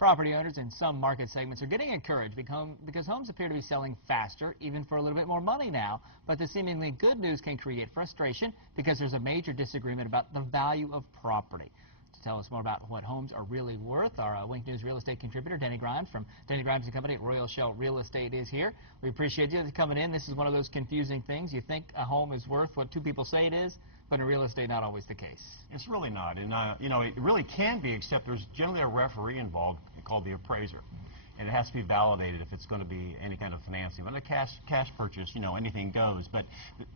Property owners in some market segments are getting encouraged because homes appear to be selling faster, even for a little bit more money now. But the seemingly good news can create frustration because there's a major disagreement about the value of property. To tell us more about what homes are really worth, our Wink News real estate contributor, Denny Grimes from Denny Grimes Co at Royal Shell Real Estate is here. We appreciate you coming in. This is one of those confusing things. You think a home is worth what two people say it is, but in real estate, not always the case. It's really not, and you know, it really can be, except there's generally a referee involved called the appraiser, and it has to be validated if it's going to be any kind of financing. But a cash purchase, you know, anything goes. But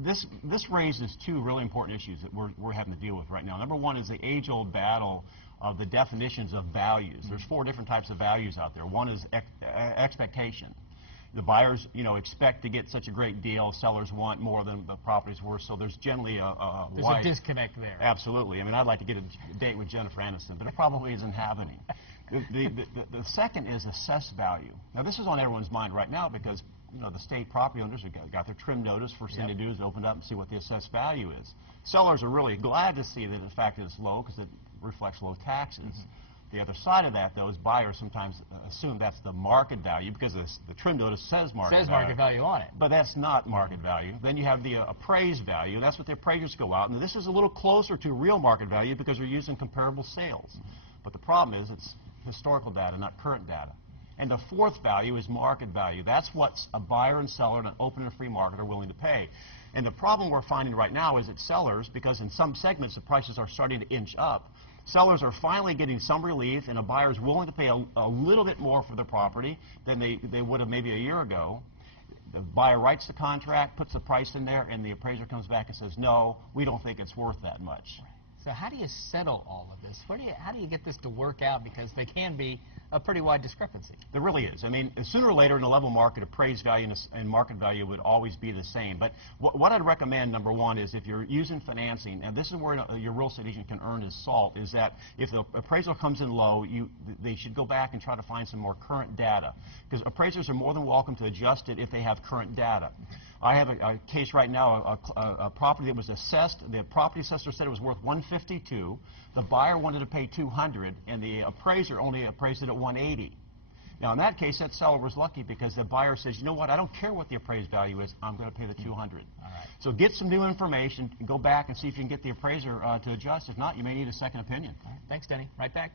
this raises two really important issues that we're having to deal with right now. Number one is the age-old battle of the definitions of values. There's four different types of values out there. One is expectation. The buyers, you know, expect to get such a great deal. Sellers want more than the property's worth. So there's generally a disconnect there. Absolutely. I mean, I'd like to get a date with Jennifer Aniston, but it probably isn't happening. The second is assessed value. Now, this is on everyone's mind right now because, you know, the state property owners have got their trim notice. First thing to do is open up and see what the assessed value is. Sellers are really glad to see that, in fact, it's low because it reflects low taxes. The other side of that, though, is buyers sometimes assume that's the market value because the trim notice says market value on it. But that's not market value. Then you have the appraised value. That's what the appraisers go out. And this is a little closer to real market value because they're using comparable sales. But the problem is it's historical data, not current data. And the fourth value is market value. That's what a buyer and seller in an open and free market are willing to pay. And the problem we're finding right now is that sellers, because in some segments the prices are starting to inch up, sellers are finally getting some relief, and a buyer is willing to pay a little bit more for the property than they would have maybe a year ago. The buyer writes the contract, puts the price in there, and the appraiser comes back and says, no, we don't think it's worth that much. So how do you settle all of this? How do you get this to work out? Because there can be a pretty wide discrepancy. There really is. I mean, sooner or later in a level market, appraised value and market value would always be the same. But what I'd recommend, number one, is if you're using financing, and this is where your real estate agent can earn his salt, is that if the appraisal comes in low, they should go back and try to find some more current data. Because appraisers are more than welcome to adjust it if they have current data. I have a case right now, a property that was assessed. The property assessor said it was worth $152. The buyer wanted to pay $200, and the appraiser only appraised it at $180. Now, in that case, that seller was lucky because the buyer says, you know what, I don't care what the appraised value is, I'm going to pay the $200. All right. So get some new information, and go back and see if you can get the appraiser to adjust. If not, you may need a second opinion. All right. Thanks, Denny. Right back.